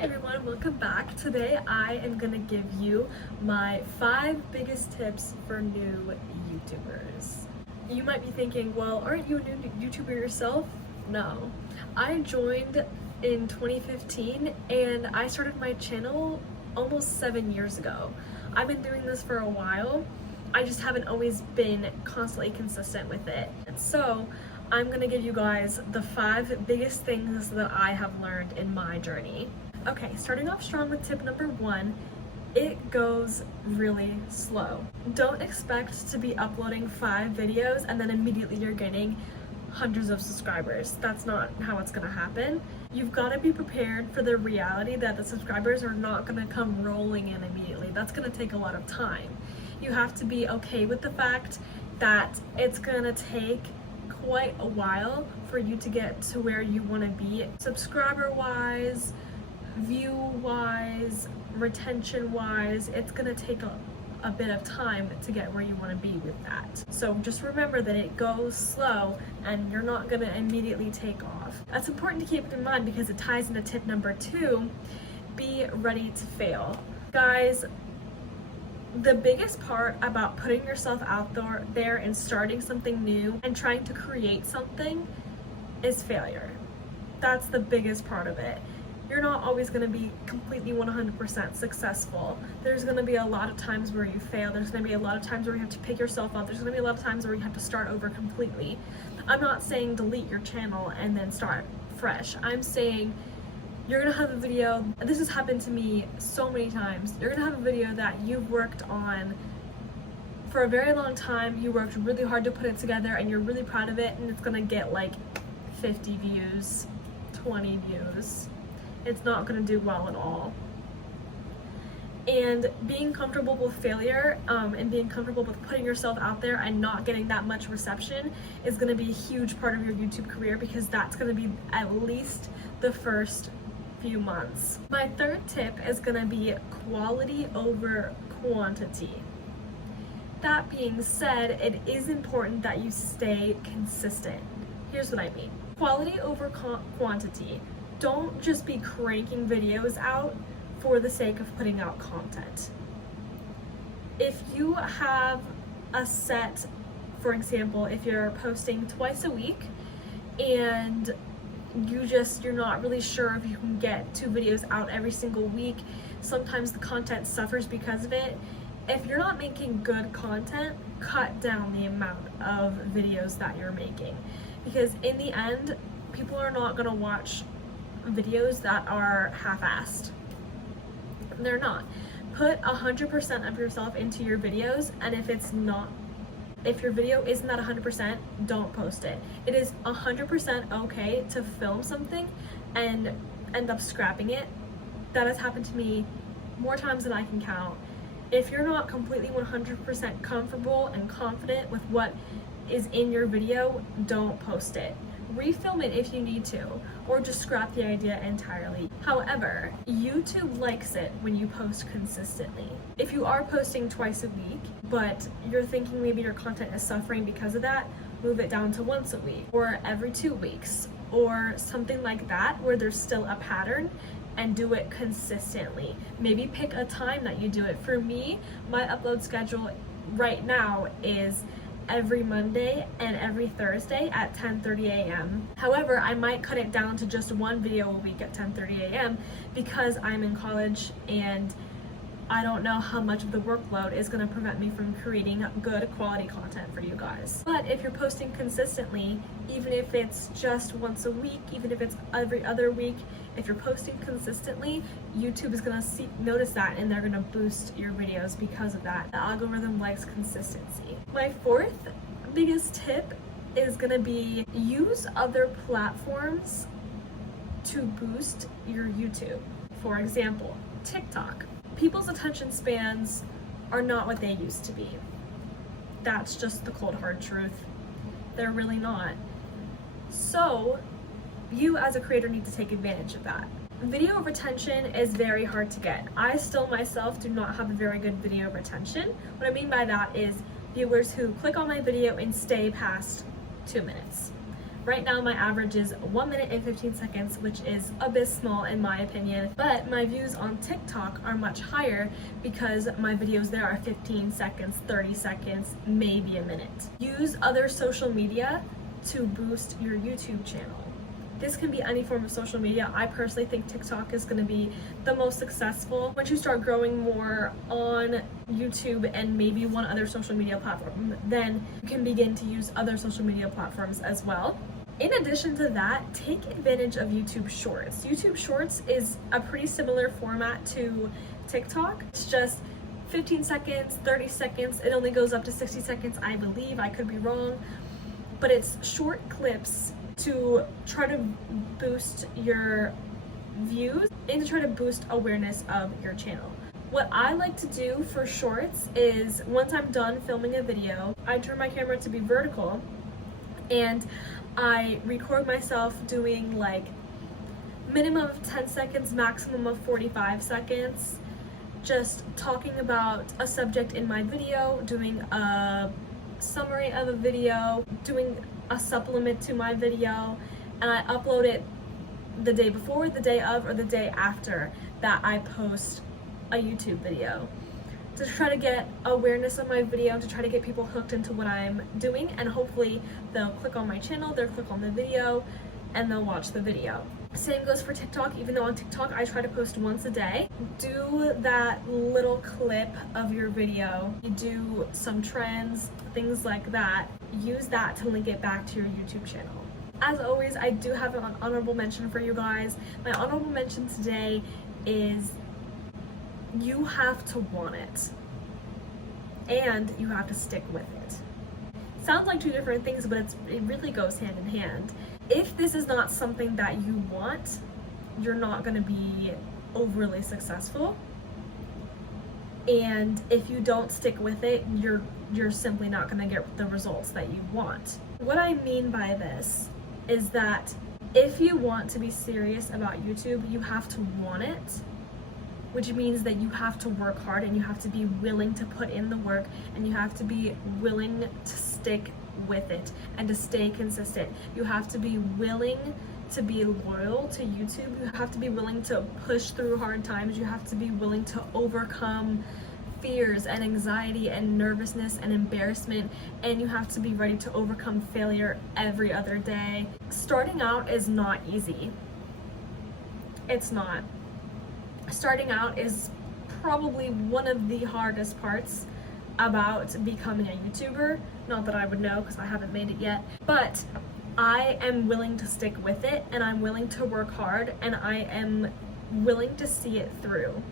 everyone, welcome back. Today I am going to give you my 5 biggest tips for new YouTubers. You might be thinking, well, aren't you a new YouTuber yourself? No. I joined in 2015 and I started my channel almost 7 years ago. I've been doing this for a while. I just haven't always been constantly consistent with it. And so I'm gonna give you guys the 5 biggest things that I have learned in my journey. Okay, starting off strong with tip number 1, it goes really slow. Don't expect to be uploading 5 videos and then immediately you're getting hundreds of subscribers. That's not how it's gonna happen. You've gotta be prepared for the reality that the subscribers are not gonna come rolling in immediately. That's gonna take a lot of time. You have to be okay with the fact that it's gonna take quite a while for you to get to where you want to be subscriber wise, view wise, retention wise. It's gonna take a bit of time to get where you want to be with that. So just remember that it goes slow and you're not gonna immediately take off. That's important to keep in mind because it ties into tip number 2, be ready to fail. Guys, the biggest part about putting yourself out there and starting something new and trying to create something is failure. That's the biggest part of it. You're not always going to be completely 100% successful. There's going to be a lot of times where you fail. There's going to be a lot of times where you have to pick yourself up. There's going to be a lot of times where you have to start over completely. I'm not saying delete your channel and then start fresh. I'm saying you're gonna have a video, and this has happened to me so many times, you're gonna have a video that you've worked on for a very long time, you worked really hard to put it together and you're really proud of it, and it's gonna get like 50 views, 20 views. It's not gonna do well at all. And being comfortable with failure and being comfortable with putting yourself out there and not getting that much reception is gonna be a huge part of your YouTube career, because that's gonna be at least the first few months. My 3rd tip is gonna be quality over quantity. That being said, it is important that you stay consistent. Here's what I mean. Quality over quantity. Don't just be cranking videos out for the sake of putting out content. If you have a set, for example, if you're posting twice a week and you're not really sure if you can get 2 videos out every single week, sometimes the content suffers because of it. If you're not making good content, cut down the amount of videos that you're making, because in the end, people are not going to watch videos that are half-assed. They're not. Put 100% of yourself into your videos, and if your video isn't at 100%, don't post it. It is 100% okay to film something and end up scrapping it. That has happened to me more times than I can count. If you're not completely 100% comfortable and confident with what is in your video, don't post it. Refilm it if you need to, or just scrap the idea entirely. However, YouTube likes it when you post consistently. If you are posting twice a week, but you're thinking maybe your content is suffering because of that, move it down to once a week, or every 2 weeks, or something like that, where there's still a pattern, and do it consistently. Maybe pick a time that you do it. For me, my upload schedule right now is every Monday and every Thursday at 10:30 a.m. However, I might cut it down to just 1 video a week at 10:30 a.m. because I'm in college and I don't know how much of the workload is going to prevent me from creating good quality content for you guys. But if you're posting consistently, even if it's just once a week, even if it's every other week, if you're posting consistently, YouTube is going to notice that and they're going to boost your videos because of that. The algorithm likes consistency. My 4th biggest tip is going to be use other platforms to boost your YouTube. For example, TikTok. People's attention spans are not what they used to be. That's just the cold hard truth. They're really not. So you as a creator need to take advantage of that. Video retention is very hard to get. I still myself do not have a very good video retention. What I mean by that is viewers who click on my video and stay past 2 minutes. Right now my average is 1 minute and 15 seconds, which is abysmal in my opinion, but my views on TikTok are much higher because my videos there are 15 seconds, 30 seconds, maybe a minute. Use other social media to boost your YouTube channel. This can be any form of social media. I personally think TikTok is going to be the most successful. Once you start growing more on YouTube and maybe one other social media platform, then you can begin to use other social media platforms as well. In addition to that, take advantage of YouTube Shorts. YouTube Shorts is a pretty similar format to TikTok. It's just 15 seconds, 30 seconds. It only goes up to 60 seconds, I believe. I could be wrong. But it's short clips to try to boost your views and to try to boost awareness of your channel. What I like to do for shorts is once I'm done filming a video, I turn my camera to be vertical and I record myself doing like minimum of 10 seconds, maximum of 45 seconds, just talking about a subject in my video, doing a summary of a video, doing a supplement to my video, and I upload it the day before, the day of, or the day after that I post a YouTube video to try to get awareness of my video, to try to get people hooked into what I'm doing, and hopefully they'll click on my channel, they'll click on the video, and they'll watch the video. Same goes for TikTok. Even though on TikTok I try to post once a day, do that little clip of your video, you do some trends, things like that, use that to link it back to your YouTube channel. As always, I do have an honorable mention for you guys. My honorable mention today is you have to want it and you have to stick with it. Sounds like two different things, but it really goes hand in hand. If this is not something that you want, you're not going to be overly successful. And if you don't stick with it, you're simply not going to get the results that you want. What I mean by this is that if you want to be serious about YouTube, you have to want it, which means that you have to work hard and you have to be willing to put in the work and you have to be willing to stick with it and to stay consistent. You have to be willing to be loyal to YouTube. You have to be willing to push through hard times. You have to be willing to overcome fears and anxiety and nervousness and embarrassment, and you have to be ready to overcome failure every other day. Starting out is not easy. It's not. Starting out is probably one of the hardest parts about becoming a YouTuber. Not that I would know because I haven't made it yet, but I am willing to stick with it and I'm willing to work hard and I am willing to see it through.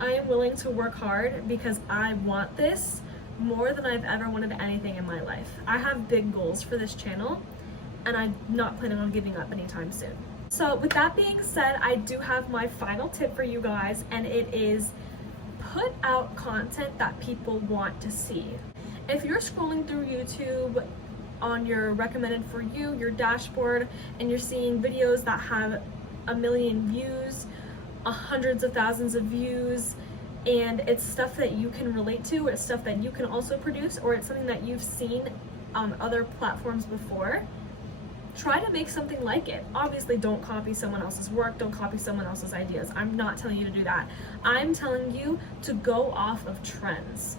I am willing to work hard because I want this more than I've ever wanted anything in my life. I have big goals for this channel and I'm not planning on giving up anytime soon. So with that being said, I do have my final tip for you guys, and it is put out content that people want to see. If you're scrolling through YouTube on your recommended for you, your dashboard, and you're seeing videos that have 1 million views, hundreds of thousands of views, and it's stuff that you can relate to, it's stuff that you can also produce, or it's something that you've seen on other platforms before, try to make something like it. Obviously, don't copy someone else's work, don't copy someone else's ideas. I'm not telling you to do that. I'm telling you to go off of trends.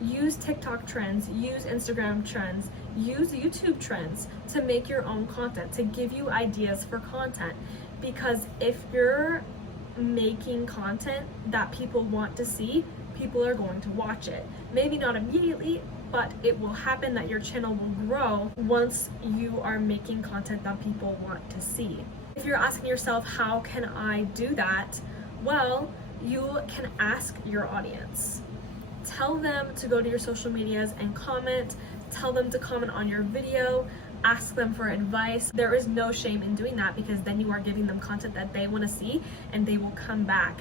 Use TikTok trends, use Instagram trends, use YouTube trends to make your own content, to give you ideas for content. Because if you're making content that people want to see, people are going to watch it. Maybe not immediately, but it will happen that your channel will grow once you are making content that people want to see. If you're asking yourself, how can I do that? Well, you can ask your audience. Tell them to go to your social medias and comment. Tell them to comment on your video. Ask them for advice. There is no shame in doing that, because then you are giving them content that they want to see and they will come back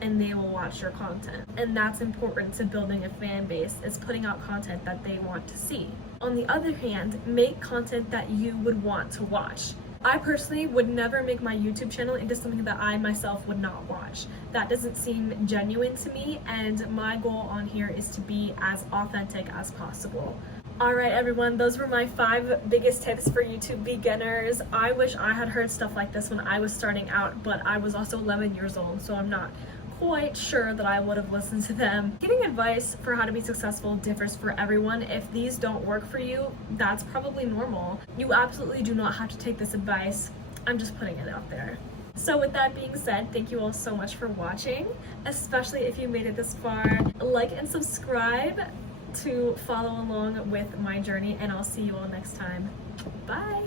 and they will watch your content. And that's important to building a fan base, is putting out content that they want to see. On the other hand, make content that you would want to watch. I personally would never make my YouTube channel into something that I myself would not watch. That doesn't seem genuine to me, and my goal on here is to be as authentic as possible. Alright everyone, those were my 5 biggest tips for YouTube beginners. I wish I had heard stuff like this when I was starting out, but I was also 11 years old, so I'm not quite sure that I would have listened to them. Giving advice for how to be successful differs for everyone. If these don't work for you, that's probably normal. You absolutely do not have to take this advice. I'm just putting it out there. So with that being said, thank you all so much for watching, especially if you made it this far. Like and subscribe to follow along with my journey, and I'll see you all next time. Bye!